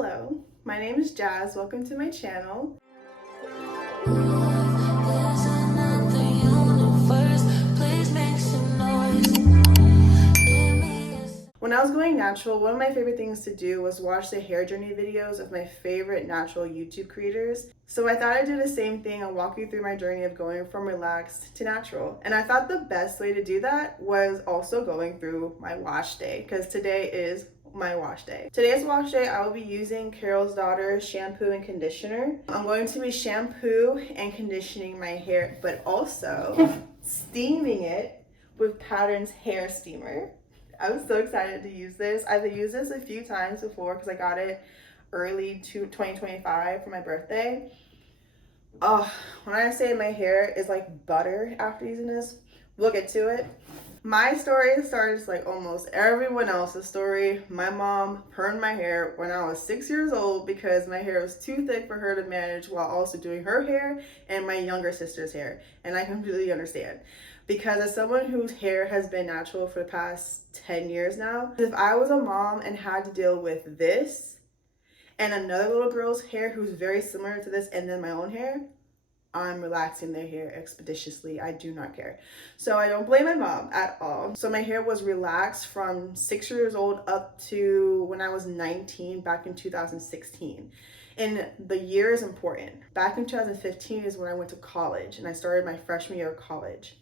Hello, my name is Jazz. Welcome to my channel. When I was going natural, one of my favorite things to do was watch the hair journey videos of my favorite natural YouTube creators. So I thought I'd do the same thing and walk you through my journey of going from relaxed to natural. And I thought the best way to do that was also going through my wash day, because today is my wash day. Today's wash day, I will be using Carol's Daughter shampoo and conditioner. I'm going to be shampoo and conditioning my hair, but also steaming it with Pattern's hair steamer. I'm so excited to use this. I've used this a few times before because I got it early to 2025 for my birthday. Oh, when I say my hair is like butter after using this, we'll get to it. My story starts like almost everyone else's story. My mom permed my hair when I was 6 years old because my hair was too thick for her to manage while also doing her hair and my younger sister's hair. And I completely understand. Because as someone whose hair has been natural for the past 10 years now, if I was a mom and had to deal with this and another little girl's hair who's very similar to this and then my own hair, I'm relaxing their hair expeditiously. I do not care. So I don't blame my mom at all. So my hair was relaxed from 6 years old up to when I was 19 back in 2016. And the year is important. Back in 2015 is when I went to college and I started my freshman year of college.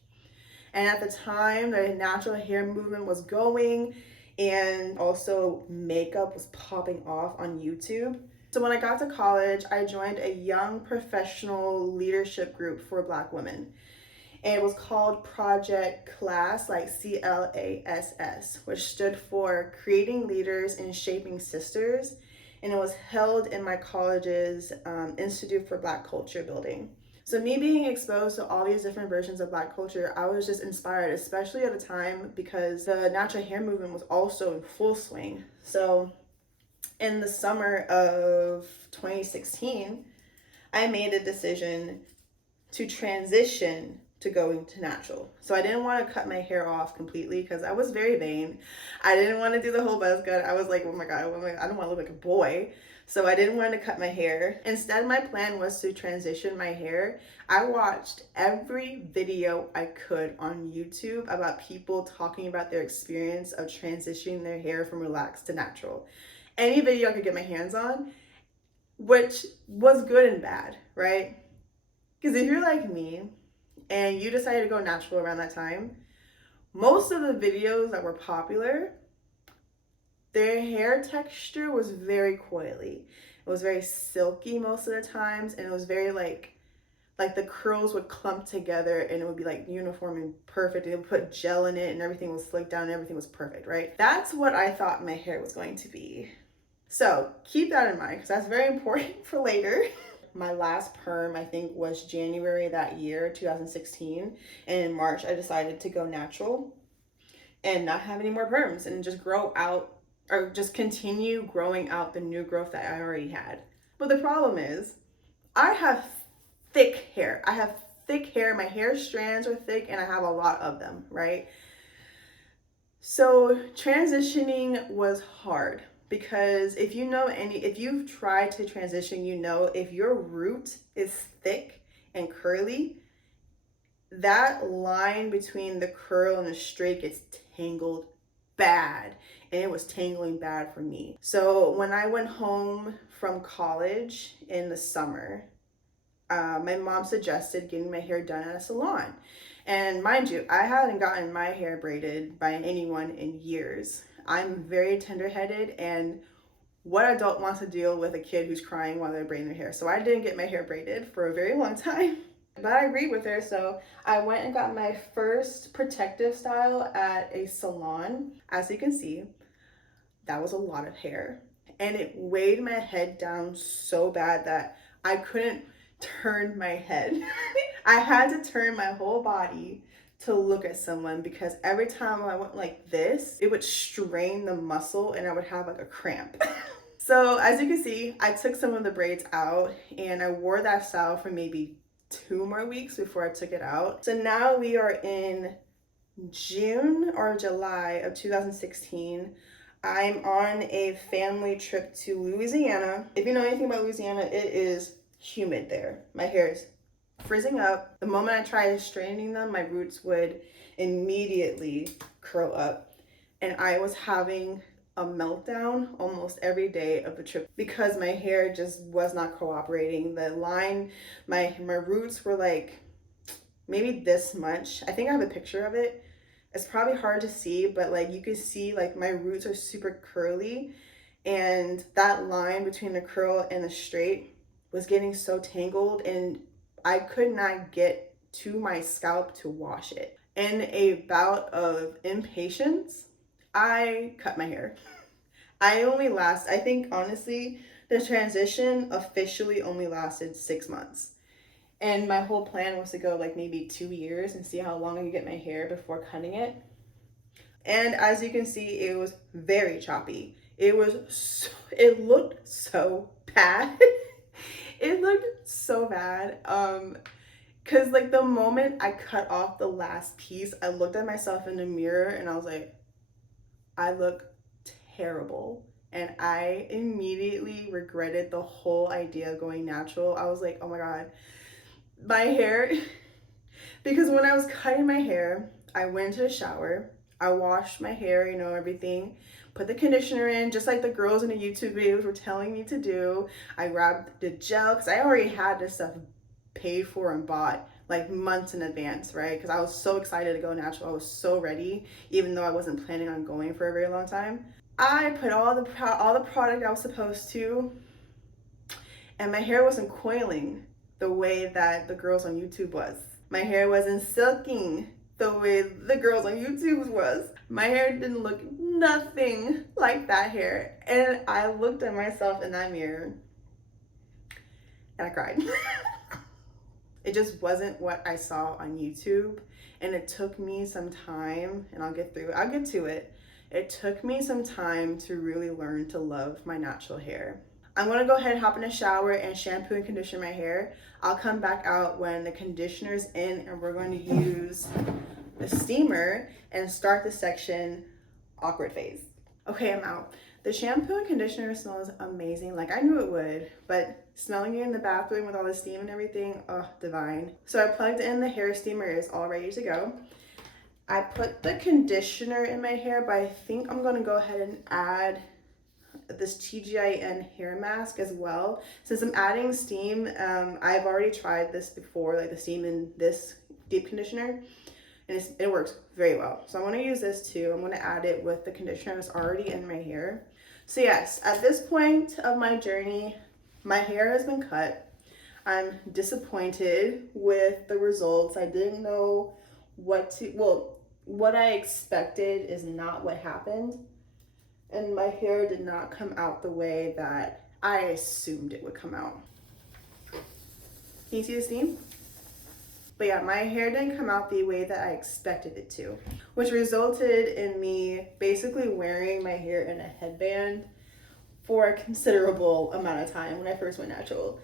And at the time, the natural hair movement was going and also makeup was popping off on YouTube. So when I got to college, I joined a young professional leadership group for Black women. And it was called Project Class, like CLASS, which stood for Creating Leaders and Shaping Sisters. And it was held in my college's Institute for Black Culture building. So me being exposed to all these different versions of Black culture, I was just inspired, especially at the time because the natural hair movement was also in full swing. So in the summer of 2016, I made a decision to transition to going to natural. So I didn't want to cut my hair off completely because I was very vain. I didn't want to do the whole buzz cut. I was like, oh my God, I don't want to look like a boy. So I didn't want to cut my hair. Instead, my plan was to transition my hair. I watched every video I could on YouTube about people talking about their experience of transitioning their hair from relaxed to natural. Any video I could get my hands on, which was good and bad, right? Because if you're like me and you decided to go natural around that time, most of the videos that were popular, their hair texture was very coily. It was very silky most of the times, and it was very like the curls would clump together and it would be like uniform and perfect. They would put gel in it and everything was slicked down and everything was perfect, right? That's what I thought my hair was going to be. So keep that in mind because that's very important for later. My last perm, I think, was January that year, 2016. And in March, I decided to go natural and not have any more perms and just grow out or just continue growing out the new growth that I already had. But the problem is I have thick hair. My hair strands are thick and I have a lot of them, right? So transitioning was hard because if you've tried to transition, you know, if your root is thick and curly, that line between the curl and the straight gets tangled bad, and it was tangling bad for me. So when I went home from college in the summer, my mom suggested getting my hair done at a salon. And mind you, I hadn't gotten my hair braided by anyone in years. I'm very tender-headed, and what adult wants to deal with a kid who's crying while they're braiding their hair? So I didn't get my hair braided for a very long time. But I agreed with her, so I went and got my first protective style at a salon. As you can see, that was a lot of hair. And it weighed my head down so bad that I couldn't turn my head. I had to turn my whole body to look at someone because every time I went like this, it would strain the muscle and I would have like a cramp. So as you can see, I took some of the braids out and I wore that style for maybe 2 more weeks before I took it out. So now we are in June or July of 2016. I'm on a family trip to Louisiana. If you know anything about Louisiana, it is humid there. My hair is frizzing up. The moment I tried straightening them, my roots would immediately curl up. And I was having a meltdown almost every day of the trip because my hair just was not cooperating. The line, my roots were like maybe this much. I think I have a picture of it. It's probably hard to see, but like you can see like my roots are super curly, and that line between the curl and the straight was getting so tangled, and I could not get to my scalp to wash it. In a bout of impatience, I cut my hair. I think honestly, the transition officially only lasted 6 months. And my whole plan was to go like maybe 2 years and see how long I could get my hair before cutting it. And as you can see, it was very choppy. It looked so bad. It looked so bad. Cause like the moment I cut off the last piece, I looked at myself in the mirror and I was like, I look terrible. And I immediately regretted the whole idea of going natural. I was like, oh my God, my hair. Because when I was cutting my hair, I went to the shower, I washed my hair, everything, put the conditioner in, just like the girls in the YouTube videos were telling me to do. I grabbed the gel, because I already had this stuff paid for and bought like months in advance, right? Because I was so excited to go natural. I was so ready, even though I wasn't planning on going for a very long time. I put all the product I was supposed to, and my hair wasn't coiling the way that the girls on YouTube was. My hair wasn't silking the way the girls on YouTube was. My hair didn't look nothing like that hair. And I looked at myself in that mirror and I cried. It just wasn't what I saw on YouTube. And it took me some time, and I'll get to it. It took me some time to really learn to love my natural hair. I'm gonna go ahead and hop in a shower and shampoo and condition my hair. I'll come back out when the conditioner's in, and we're going to use the steamer and start the section awkward phase. Okay, I'm out. The shampoo and conditioner smells amazing, like I knew it would, but smelling it in the bathroom with all the steam and everything, oh, divine. So I plugged in the hair steamer, is all ready to go. I put the conditioner in my hair, but I think I'm gonna go ahead and add this TGIN hair mask as well. Since I'm adding steam, I've already tried this before, like the steam in this deep conditioner, and it works very well. So I'm gonna use this too. I'm gonna add it with the conditioner that's already in my hair. So yes, at this point of my journey, my hair has been cut. I'm disappointed with the results. I didn't know what I expected is not what happened. And my hair did not come out the way that I assumed it would come out. Can you see the steam? But yeah, my hair didn't come out the way that I expected it to, which resulted in me basically wearing my hair in a headband for a considerable amount of time when I first went natural.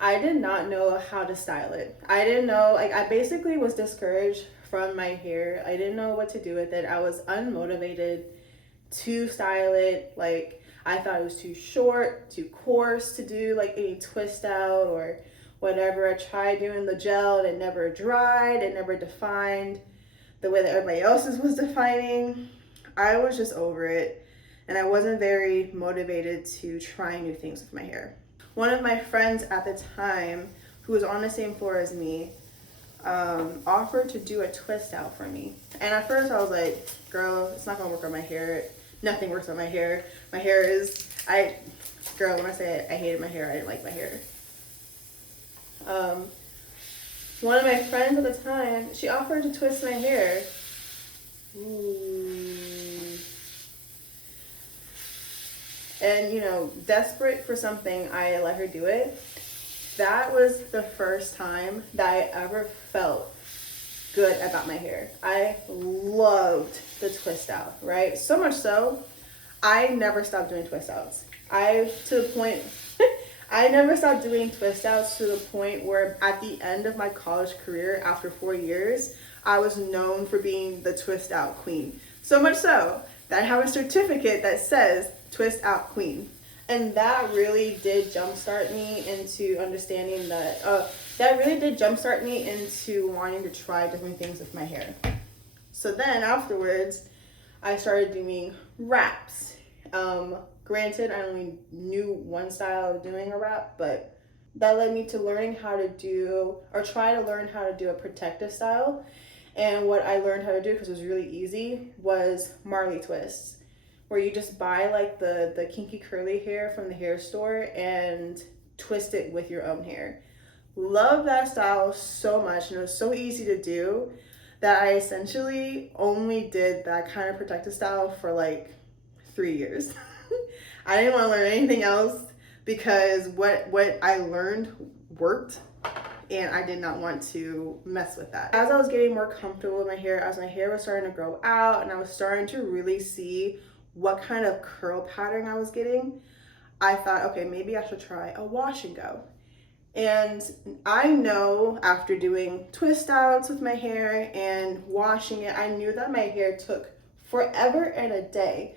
I did not know how to style it. I didn't know, like I basically was discouraged from my hair. I didn't know what to do with it. I was unmotivated to style it. Like I thought it was too short, too coarse to do like any twist out or whatever. I tried doing the gel and it never dried, it never defined the way that everybody else's was defining. I was just over it, and I wasn't very motivated to try new things with my hair. One of my friends at the time, who was on the same floor as me, offered to do a twist out for me. And at first I was like, girl, it's not gonna work on my hair. Nothing works on my hair. My hair is, girl, when I say I hated my hair, I didn't like my hair. One of my friends at the time, she offered to twist my hair. Ooh. And desperate for something, I let her do it. That was the first time that I ever felt good about my hair. I loved the twist out, right? So much so, I never stopped doing twist outs. I never stopped doing twist outs to the point where at the end of my college career, after 4 years, I was known for being the twist out queen. So much so that I have a certificate that says Twist Out Queen. And that really did jumpstart me into understanding that really did jumpstart me into wanting to try different things with my hair. So then afterwards, I started doing wraps. Granted, I only knew one style of doing a wrap, but that led me to learning how to do, or try to learn how to do a protective style. And what I learned how to do, because it was really easy, was Marley twists, where you just buy like the kinky curly hair from the hair store and twist it with your own hair. Love that style so much, and it was so easy to do that I essentially only did that kind of protective style for like 3 years. I didn't want to learn anything else because what I learned worked, and I did not want to mess with that. As I was getting more comfortable with my hair, as my hair was starting to grow out and I was starting to really see what kind of curl pattern I was getting, I thought, okay, maybe I should try a wash and go. And I know after doing twist outs with my hair and washing it, I knew that my hair took forever and a day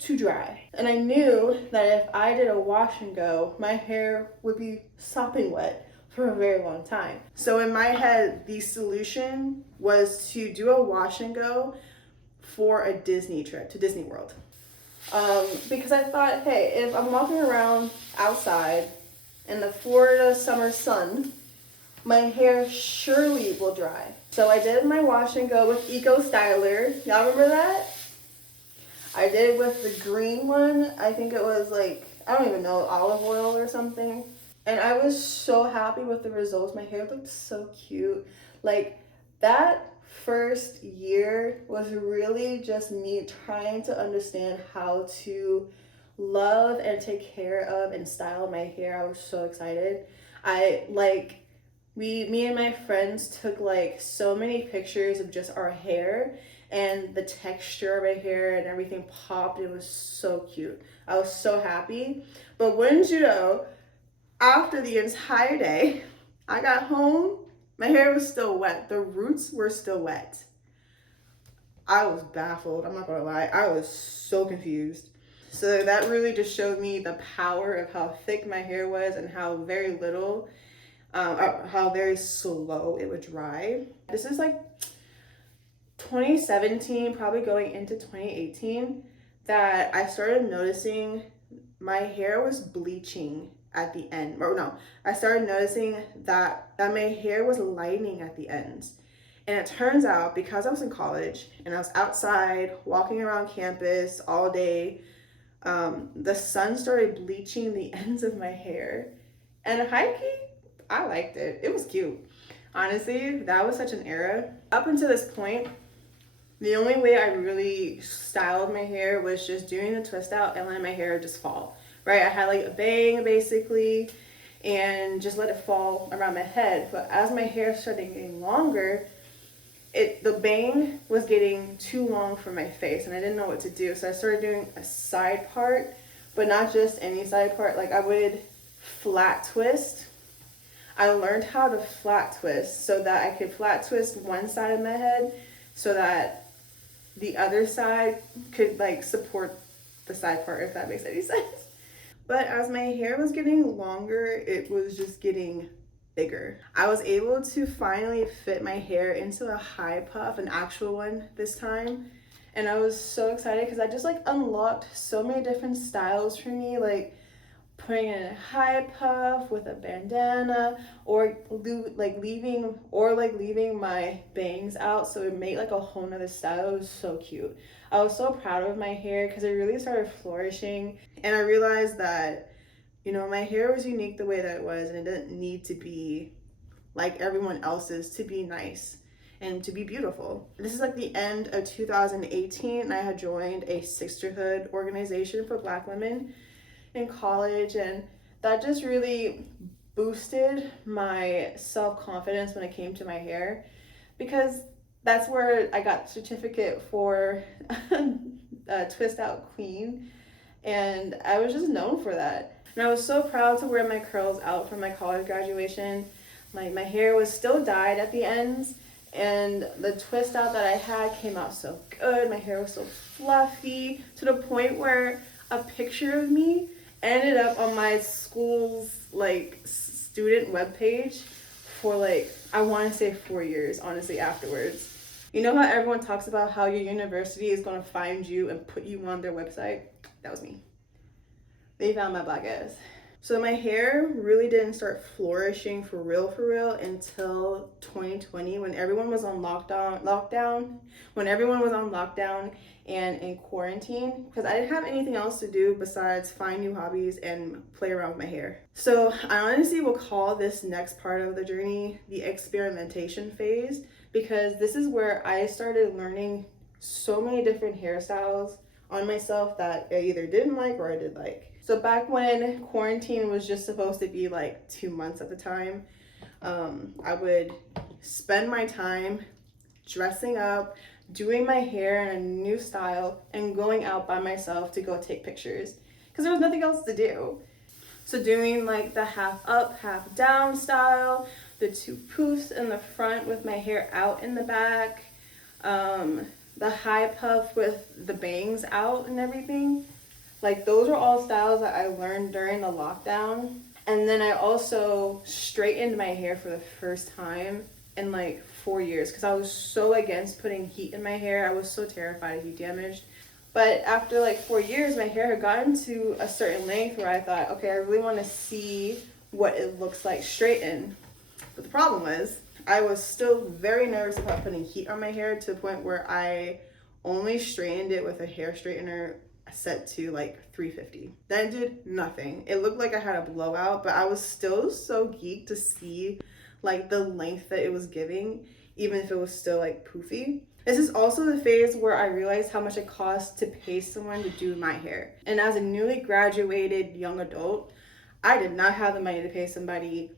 to dry. And I knew that if I did a wash and go, my hair would be sopping wet for a very long time. So in my head, the solution was to do a wash and go for a Disney trip to Disney World. Because I thought, hey, if I'm walking around outside in the Florida summer sun, my hair surely will dry. So I did my wash and go with Eco Styler. Y'all remember that? I did it with the green one. I think it was like, I don't even know, olive oil or something. And I was so happy with the results. My hair looked so cute. Like, that first year was really just me trying to understand how to love and take care of and style my hair. I was so excited. Me and my friends took like so many pictures of just our hair, and the texture of my hair and everything popped. It was so cute. I was so happy. But wouldn't you know, after the entire day, I got home, my hair was still wet. The roots were still wet. I was baffled, I'm not gonna lie. I was so confused. So that really just showed me the power of how thick my hair was and how very little, how very slow it would dry. This is like 2017, probably going into 2018, that I started noticing my hair was bleaching at the end. Or no, I started noticing that my hair was lightening at the ends. And it turns out, because I was in college and I was outside walking around campus all day, the sun started bleaching the ends of my hair. And high-key, I liked it. It was cute. Honestly, that was such an era. Up until this point, the only way I really styled my hair was just doing the twist out and letting my hair just fall, right? I had like a bang basically and just let it fall around my head. But as my hair started getting longer, the bang was getting too long for my face and I didn't know what to do. So I started doing a side part, but not just any side part. Like I would flat twist. I learned how to flat twist so that I could flat twist one side of my head so that the other side could like support the side part, if that makes any sense. But as my hair was getting longer, it was just getting bigger. I was able to finally fit my hair into a high puff, an actual one this time. And I was so excited because I just like unlocked so many different styles for me, like putting in a high puff with a bandana, or leaving my bangs out so it made like a whole nother style. It was so cute. I was so proud of my hair because it really started flourishing, and I realized that, you know, my hair was unique the way that it was, and it didn't need to be like everyone else's to be nice and to be beautiful. This is like the end of 2018, and I had joined a sisterhood organization for Black women in college, and that just really boosted my self-confidence when it came to my hair, because that's where I got the certificate for Twist Out Queen, and I was just known for that. And I was so proud to wear my curls out for my college graduation. My hair was still dyed at the ends, And the twist out that I had came out so good. My hair was so fluffy to the point where a picture of me ended up on my school's like student webpage for like, I want to say 4 years, honestly, afterwards. You know how everyone talks about how your university is going to find you and put you on their website? That was me. They found my black ass. So my hair really didn't start flourishing for real until 2020 when everyone was on when everyone was on lockdown and in quarantine, because I didn't have anything else to do besides find new hobbies and play around with my hair. So I honestly will call this next part of the journey the experimentation phase, because this is where I started learning so many different hairstyles on myself that I either didn't like or I did like. So back when quarantine was just supposed to be like 2 months at the time, I would spend my time dressing up, doing my hair in a new style, and going out by myself to go take pictures because there was nothing else to do. So doing like the half up, half down style, the 2 poofs in the front with my hair out in the back, the high puff with the bangs out and everything. Like those are all styles that I learned during the lockdown. And then I also straightened my hair for the first time in like 4 years because I was so against putting heat in my hair. I was so terrified of heat damage. But after like 4 years, my hair had gotten to a certain length where I thought, okay, I really want to see what it looks like straightened. But the problem was I was still very nervous about putting heat on my hair to the point where I only straightened it with a hair straightener set to like 350. That did nothing. It looked like I had a blowout, but I was still so geeked to see like the length that it was giving, even if it was still like poofy. This is also the phase where I realized how much it costs to pay someone to do my hair. And as a newly graduated young adult, I did not have the money to pay somebody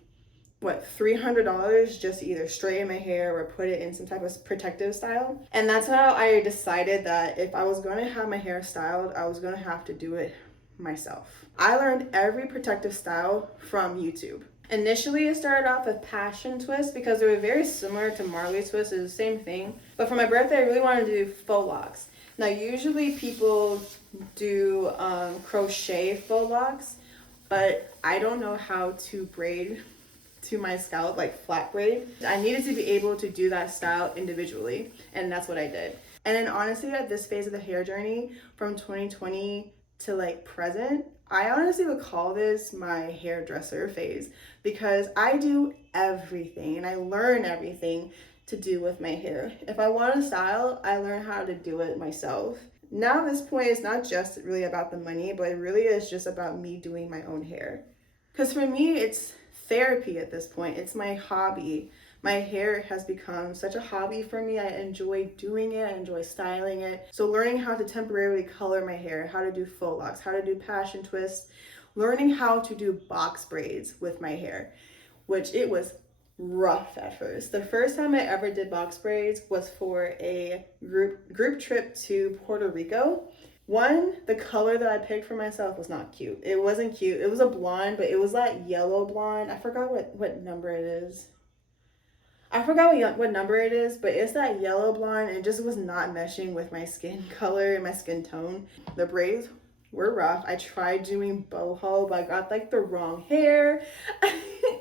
$300 just to either straighten my hair or put it in some type of protective style. And that's how I decided that if I was going to have my hair styled, I was going to have to do it myself. I learned every protective style from YouTube. Initially, it started off with passion twists because they were very similar to Marley twists. It's the same thing. But for my birthday, I really wanted to do faux locks. Now, usually people do crochet faux locks, but I don't know how to braid to my scalp, like flat braid. I needed to be able to do that style individually, and that's what I did. And then honestly, at this phase of the hair journey from 2020 to like present, I honestly would call this my hairdresser phase because I do everything and I learn everything to do with my hair. If I want a style, I learn how to do it myself. Now at this point, it's not just really about the money, but it really is just about me doing my own hair. Because for me, it's therapy at this point. It's my hobby. My hair has become such a hobby for me. I enjoy doing it. I enjoy styling it. So learning how to temporarily color my hair, how to do faux locks, how to do passion twists, learning how to do box braids with my hair, which it was rough at first. The first time I ever did box braids was for a group trip to Puerto Rico. One, the color that I picked for myself was not cute. It wasn't cute. It was a blonde, but it was that yellow blonde. I forgot what number it is. What number it is, but it's that yellow blonde and it just was not meshing with my skin color and my skin tone. The braids were rough. I tried doing boho, but I got like the wrong hair.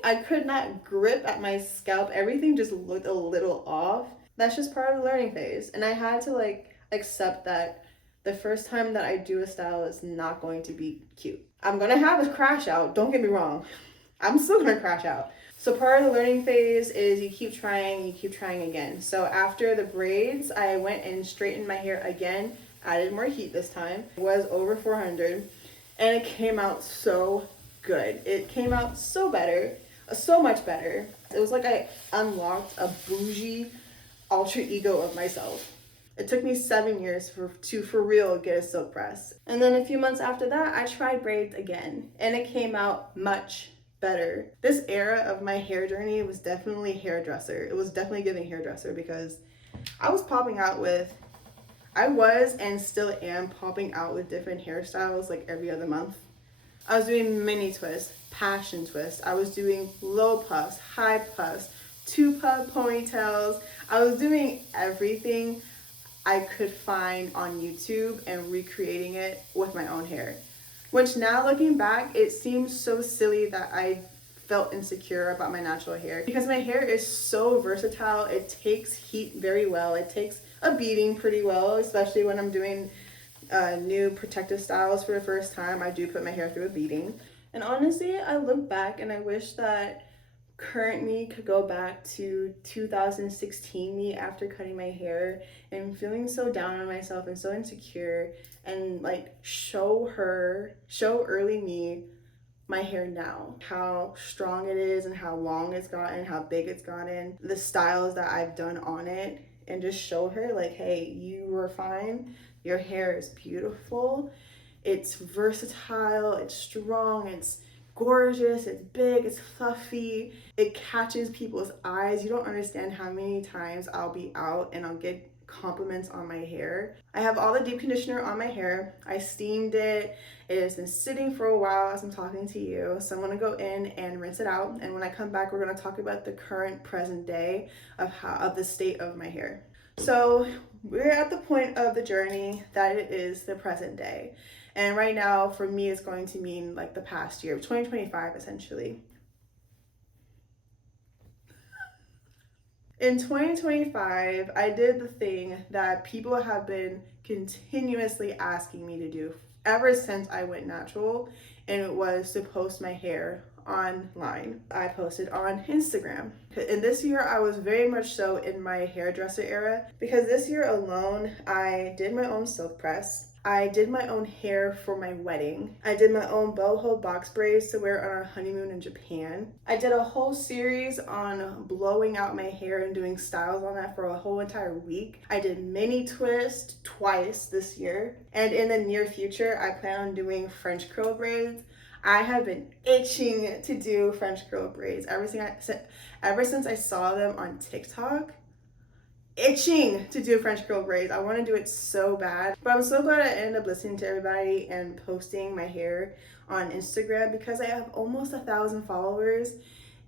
I could not grip at my scalp. Everything just looked a little off. That's just part of the learning phase. And I had to like accept that the first time that I do a style is not going to be cute. I'm gonna have a crash out, don't get me wrong. I'm still gonna crash out. So part of the learning phase is you keep trying again. So after the braids, I went and straightened my hair again, added more heat this time. It was over 400 and it came out so good. It came out so much better. It was like I unlocked a bougie alter ego of myself. It took me 7 years to for real get a silk press. And then a few months after that, I tried braids again and it came out much better. This era of my hair journey was definitely hairdresser. It was definitely giving hairdresser because I was and still am popping out with different hairstyles like every other month. I was doing mini twists, passion twists. I was doing low puffs, high puffs, two-puff ponytails. I was doing everything I could find on YouTube and recreating it with my own hair. Which now looking back, it seems so silly that I felt insecure about my natural hair because my hair is so versatile. It takes heat very well. It takes a beating pretty well, especially when I'm doing new protective styles for the first time. I do put my hair through a beating. And honestly, I look back and I wish that current me could go back to 2016 me after cutting my hair and feeling so down on myself and so insecure, and like show early me my hair now, how strong it is and how long it's gotten, how big it's gotten, the styles that I've done on it, and just show her like, hey, you were fine, your hair is beautiful, it's versatile, it's strong, it's gorgeous, it's big, it's fluffy, it catches people's eyes. You don't understand how many times I'll be out and I'll get compliments on my hair. I have all the deep conditioner on my hair. I steamed it. It has been sitting for a while as I'm talking to you. So I'm gonna go in and rinse it out. And when I come back, we're gonna talk about the current present day of the state of my hair. So we're at the point of the journey that it is the present day. And right now, for me, it's going to mean like the past year, 2025, essentially. In 2025, I did the thing that people have been continuously asking me to do ever since I went natural, and it was to post my hair online. I posted on Instagram. And this year I was very much so in my hairdresser era, because this year alone I did my own silk press. I did my own hair for my wedding. I did my own boho box braids to wear on our honeymoon in Japan. I did a whole series on blowing out my hair and doing styles on that for a whole entire week. I did mini twist twice this year. And in the near future, I plan on doing French curl braids. I have been itching to do French curl braids ever since I saw them on TikTok. Itching to do French curl braids. I want to do it so bad. But I'm so glad I ended up listening to everybody and posting my hair on Instagram, because I have almost 1,000 followers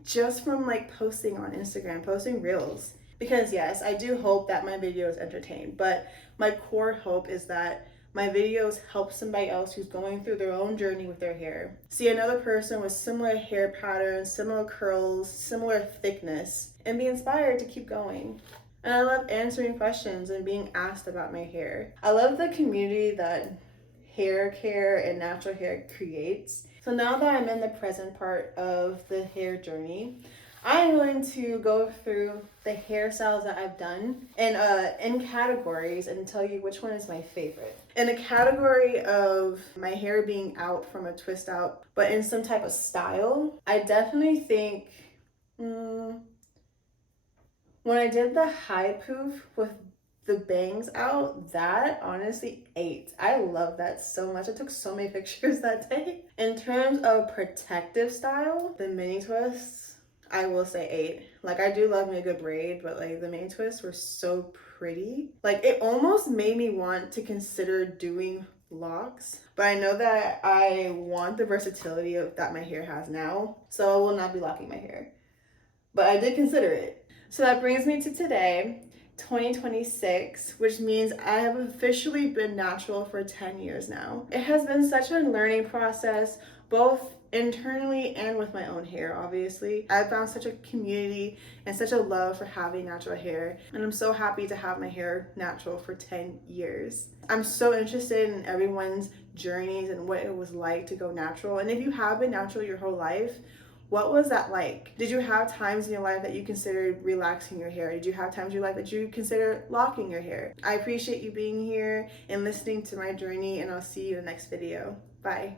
just from like posting on Instagram, posting reels. Because yes, I do hope that my videos entertain, but my core hope is that my videos help somebody else who's going through their own journey with their hair. See another person with similar hair patterns, similar curls, similar thickness, and be inspired to keep going. And I love answering questions and being asked about my hair. I love the community that hair care and natural hair creates. So now that I'm in the present part of the hair journey, I'm going to go through the hairstyles that I've done in categories and tell you which one is my favorite. In the category of my hair being out from a twist out, but in some type of style, I definitely think, when I did the high poof with the bangs out, that honestly ate. I love that so much. I took so many pictures that day. In terms of protective style, the mini twists, I will say 8. Like, I do love me a good braid, but like the mini twists were so pretty. Like, it almost made me want to consider doing locks, but I know that I want the versatility that my hair has now, so I will not be locking my hair. But I did consider it. So that brings me to today, 2026, which means I have officially been natural for 10 years now. It has been such a learning process, both internally and with my own hair, obviously. I've found such a community and such a love for having natural hair, and I'm so happy to have my hair natural for 10 years. I'm so interested in everyone's journeys and what it was like to go natural. And if you have been natural your whole life, what was that like? Did you have times in your life that you considered relaxing your hair? Did you have times in your life that you considered locking your hair? I appreciate you being here and listening to my journey, and I'll see you in the next video. Bye.